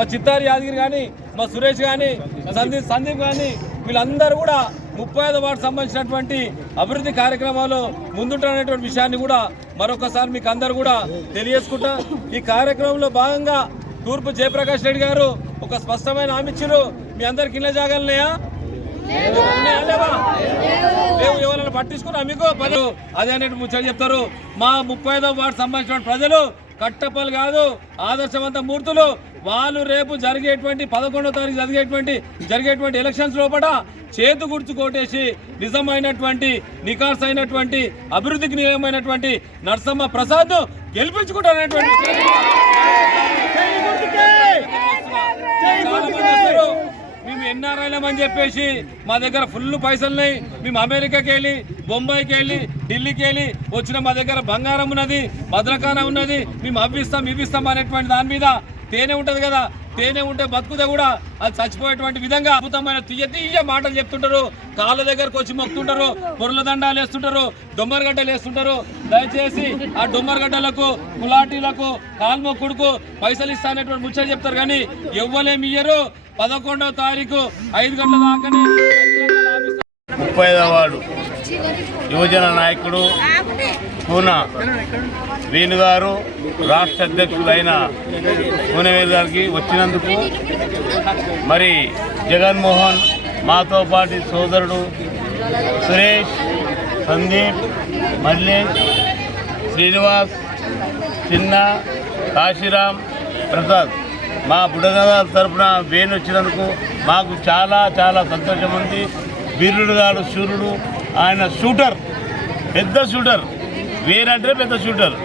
మా చిత్తారి యాదగిరి కానీ, మా సురేష్ కానీ, సందీప్ కానీ వీళ్ళందరూ కూడా 35వ వార్డు సంబంధించినటువంటి అభివృద్ధి కార్యక్రమాలు ముందుంటున్నటువంటి విషయాన్ని కూడా మరొకసారి మీకు అందరూ కూడా తెలియజేసుకుంటా. ఈ కార్యక్రమంలో భాగంగా తూర్పు జయప్రకాష్ రెడ్డి గారు ఒక స్పష్టమైన హామీ ఇచ్చారు. మీ అందరికి ఇళ్ళ జాగాలున్నాయా? లేవు. ఎవరైనా పట్టించుకున్నా మీకు అదే అనేది ముచ్చట చెప్తారు. మా 35వ వార్డు సంబంధించిన ప్రజలు కట్టపలు కాదు, ఆదర్శవంత మూర్తులు. వాళ్ళు రేపు జరిగేటువంటి 11వ తారీఖు జరిగేటువంటి ఎలక్షన్స్ లోపల చేతు గుర్తు కోటేసి నిజమైనటువంటి నికార్స్ అయినటువంటి అభివృద్ధికి నియమైనటువంటి నరసమ్మ ప్రసాద్ గెలిపించుకుంటారనేటువంటి మేము ఎన్ఆర్ఐలమని చెప్పేసి మా దగ్గర ఫుల్ పైసలున్నాయి, మేము అమెరికాకి వెళ్ళి, బొంబాయికి వెళ్ళి, ఢిల్లీకి వెళ్ళి వచ్చిన మా దగ్గర బంగారం ఉన్నది, భద్రకాన ఉన్నది, మేము ఇవ్విస్తాం అనేటువంటి దాని మీద తేనె ఉంటుంది కదా, తేనె ఉంటే బతుకుతే కూడా అది చచ్చిపోయేటువంటి విధంగా అద్భుతమైన తీయ మాటలు చెప్తుంటారు. కాళ్ళ దగ్గరకు వచ్చి మొక్కుతుంటారు, పొరుల దండాలు వేస్తుంటారు, డొమ్మరగడ్డలు వేస్తుంటారు. దయచేసి ఆ డొమ్మరగడ్డలకు, కులాటీలకు, కాలు మొక్కుడుకు పైసలు ఇస్తా అనేటువంటి ముచ్చట చెప్తారు కానీ ఎవ్వలేమి ఇయ్యరు. 11వ తారీఖు 5 గంటల దాకానే 35వ వార్డు యువజన నాయకుడు పూనా వేణు గారు, రాష్ట్ర అధ్యక్షులైన పూనవేలు గారికి వచ్చినందుకు, మరి జగన్మోహన్, మాతో పాటు సోదరుడు సురేష్, సందీప్, మల్లేష్, శ్రీనివాస్, చిన్న, కాశీరామ్, ప్రసాద్, మా బుడగదాల తరఫున వేణు వచ్చినందుకు మాకు చాలా చాలా సంతోషం ఉంది. వీరుడు గారు శూరుడు, ఆయన షూటర్, పెద్ద షూటర్. వేనంటే పెద్ద షూటర్.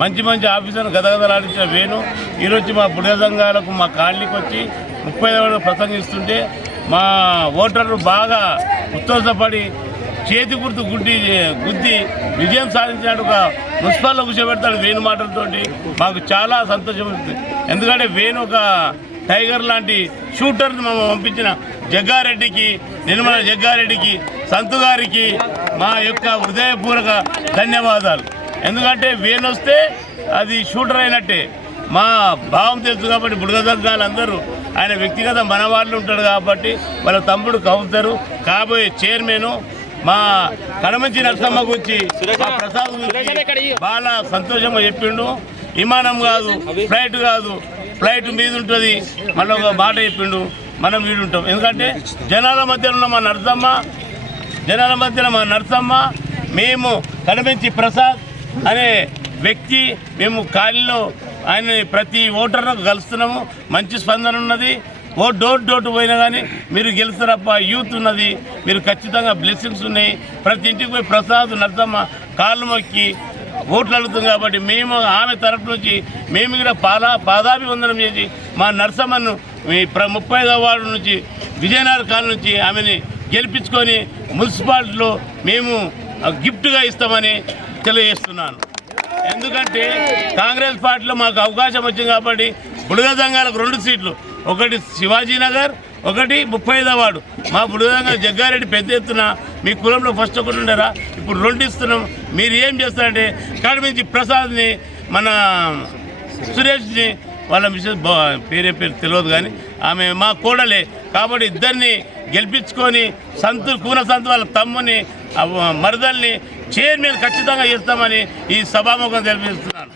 మంచి ఆఫీసర్ను గదగదలాడించిన వేణు ఈరోజు మా బుడగ సంఘాలకు, మా కాలనీకి వచ్చి 35వ ప్రసంగిస్తుంటే మా ఓటర్లు బాగా ఉత్సాహపడి చేతి గుర్తు గుద్ది విజయం సాధించినట్టుగా మున్సిపల్లో కూర్చోబెడతాడు వేణు మాటలతోటి. మాకు చాలా సంతోషం ఉంటుంది. ఎందుకంటే వేణు ఒక టైగర్ లాంటి షూటర్ని మనం పంపించిన జగ్గారెడ్డికి, నిర్మల జగ్గారెడ్డికి, సంతు గారికి మా యొక్క హృదయపూర్వక ధన్యవాదాలు. ఎందుకంటే వేణు వస్తే అది షూటర్ అయినట్టే. మా భావం తెలుసు కాబట్టి బుడగ సంఘాలందరూ ఆయన వ్యక్తిగత మనవాళ్ళు ఉంటాడు కాబట్టి వాళ్ళ తమ్ముడు కవుతారు. కాబోయే చైర్మన్ మా కడమంచి నరసమ్మ గురించి, మా ప్రసాద్ గురించి బాగా సంతోషంగా చెప్పిండు. విమానం కాదు, ఫ్లైట్ కాదు, ఫ్లైట్ మీద ఉంటుంది మళ్ళీ ఒక మాట చెప్పిండు. మనం వీడుంటాం. ఎందుకంటే జనాల మధ్యలో ఉన్న మా నరసమ్మ, మేము కడమంచి ప్రసాద్ అనే వ్యక్తి, మేము కాలిలో ఆయన ప్రతి ఓటర్లకు కలుస్తున్నాము. మంచి స్పందన ఉన్నది. డోర్ పోయినా కానీ మీరు గెలుస్తారప్ప, యూత్ ఉన్నది, మీరు ఖచ్చితంగా బ్లెస్సింగ్స్ ఉన్నాయి. ప్రతి ఇంటికి పోయి ప్రసాద్, నరసమ్మ కాళ్ళు మొక్కి ఓట్లు అడుగుతుంది కాబట్టి మేము ఆమె తరపు నుంచి మేము కూడా పాదాభివందనం చేసి మా నరసమ్మను 35వ వార్డు నుంచి, విజయనగర్ కాలనీ నుంచి ఆమెని గెలిపించుకొని మున్సిపాలిటీలో మేము గిఫ్ట్గా ఇస్తామని తెలియజేస్తున్నాను. ఎందుకంటే కాంగ్రెస్ పార్టీలో మాకు అవకాశం వచ్చింది కాబట్టి బుడగ సంఘాలకు 2 సీట్లు, ఒకటి శివాజీనగర్, ఒకటి 35వ వార్డు. మా బుడగ సంఘం జగ్గారెడ్డి పెద్ద ఎత్తున మీ కులంలో ఫస్ట్ ఒకటి ఉండరా, ఇప్పుడు 2 ఇస్తున్నాం. మీరు ఏం చేస్తారంటే కడమించి ప్రసాద్ని, మన సురేష్ని, వాళ్ళ మిసెస్ పేరు తెలియదు కానీ ఆమె మా కోడలే కాబట్టి ఇద్దరిని గెలిపించుకొని కూన సంతు వాళ్ళ తమ్ముని, మరదల్ని చైర్మన్ ఖచ్చితంగా చేస్తామని ఈ సభాముఖం తెలిపిస్తున్నాను.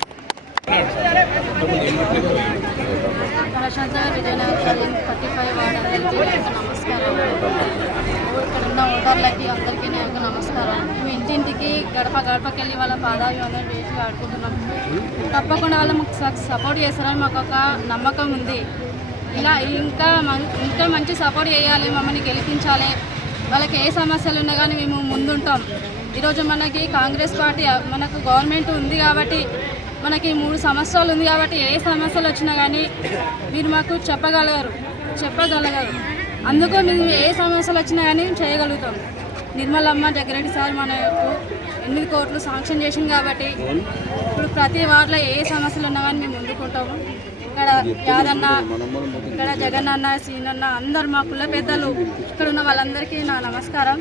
ఇక్కడున్న ఓటర్లకి అందరికీ నాకు నమస్కారం. మేము ఇంటింటికి గడపకి వెళ్ళి వాళ్ళ పాదాభివందనం వేసి ఆడుకుంటున్నాం. తప్పకుండా వాళ్ళు మాకు సపోర్ట్ చేస్తారని మాకు ఒక నమ్మకం ఉంది. ఇలా ఇంకా మంచి సపోర్ట్ చేయాలి, మమ్మల్ని గెలిపించాలి. వాళ్ళకి ఏ సమస్యలు ఉన్నా కానీ మేము ముందుంటాం. ఈరోజు మనకి కాంగ్రెస్ పార్టీ, మనకు గవర్నమెంట్ ఉంది కాబట్టి, మనకి 3 సంవత్సరాలు ఉంది కాబట్టి ఏ సమస్యలు వచ్చినా కానీ మీరు మాకు చెప్పగలగరు. అందుకు మేము ఏ సమస్యలు వచ్చినా కానీ చేయగలుగుతాం. నిర్మలమ్మ జగ్గారెడ్డి సార్ మనకు 8 కోట్లు శాంక్షన్ చేసింది కాబట్టి ఇప్పుడు ప్రతి వార్డులో ఏ సమస్యలు ఉన్నా కానీ మేము ముందుకుంటాము. ఇక్కడ యాదన్న, ఇక్కడ జగనన్న, సీనన్న, అందరు మా కుల పెద్దలు, ఇక్కడ ఉన్న వాళ్ళందరికీ నా నమస్కారం.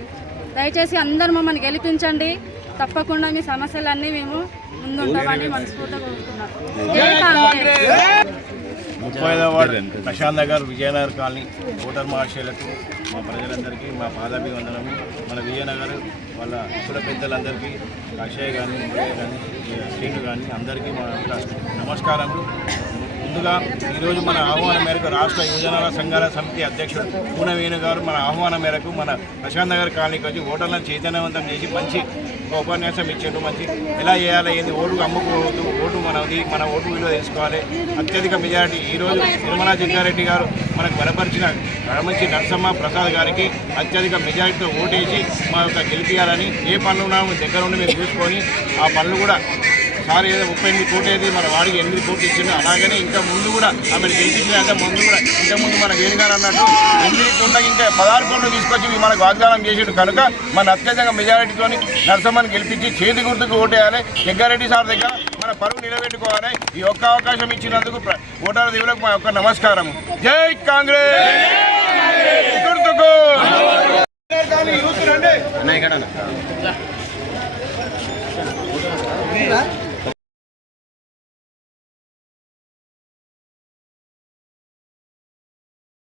దయచేసి అందరు మమ్మల్ని గెలిపించండి. తప్పకుండా మీ సమస్యలన్నీ మేము ముందుంటామని మనస్ఫూర్తిగా కోరుతున్నాం. జై కాంగ్రెస్. 30వ ward Prashant Nagar Vijayanagar colony voter మహాశయులకు మా ప్రజలందరికీ మా పాదాభివందనము. మన విజయనగర్ వాళ్ళ కుల పెద్దలందరికీ అక్షయ్ కానీ మురళి కానీ శ్రీను కానీ అందరికీ మా నమస్కారములు. ముందుగా ఈరోజు మన ఆహ్వానం మేరకు రాష్ట్ర యువజనాల సంఘాల సమితి అధ్యక్షుడు పూన వేణు గారు మన ఆహ్వానం మేరకు మన ప్రశాంత్ నగర్ కాలనీకి వచ్చి ఓటర్లను చైతన్యవంతం చేసి మంచి ఉపన్యాసం ఇచ్చిండు. మంచి ఎలా చేయాలి, ఏంది ఓటు అమ్ముకోవద్దు, ఓటు మనది, మన ఓటు విలువ తెలుసుకోవాలి. అత్యధిక మెజారిటీ ఈరోజు నిర్మలా జగ్గారెడ్డి గారు మనకు బలపరిచిన మంచి నరసమ్మ ప్రసాద్ గారికి అత్యధిక మెజారిటీతో ఓటేసి మా యొక్క గెలిపించాలని, ఏ పనులు ఉన్నామో దగ్గర ఉండి మీరు చూసుకొని ఆ పనులు కూడా సార్ ఏదో 38 కోట్లు ఏది మన వాడికి 8 కోట్లు ఇచ్చిండు. అలాగనే ఇంకా ముందు కూడా ఆమెను గెలిపించినంటే ముందు కూడా ఇంతకుముందు మన వేణుగారు అన్నట్టు 8 కోట్లకి ఇంకా 16 కోట్లు తీసుకొచ్చి మనకు వాగ్దానం చేసిండు. కనుక మన అత్యధిక మెజారిటీతో నరసమ్మని గెలిపించి చేతి గుర్తుకు ఓటేయాలి. జగ్గారెడ్డి సార్ దగ్గర మన పరువు నిలబెట్టుకోవాలి. ఈ ఒక్క అవకాశం ఇచ్చినందుకు ఓటర్ దేవులకు మా యొక్క నమస్కారం. జై కాంగ్రెస్. గుర్తుకు యూత్ రండి.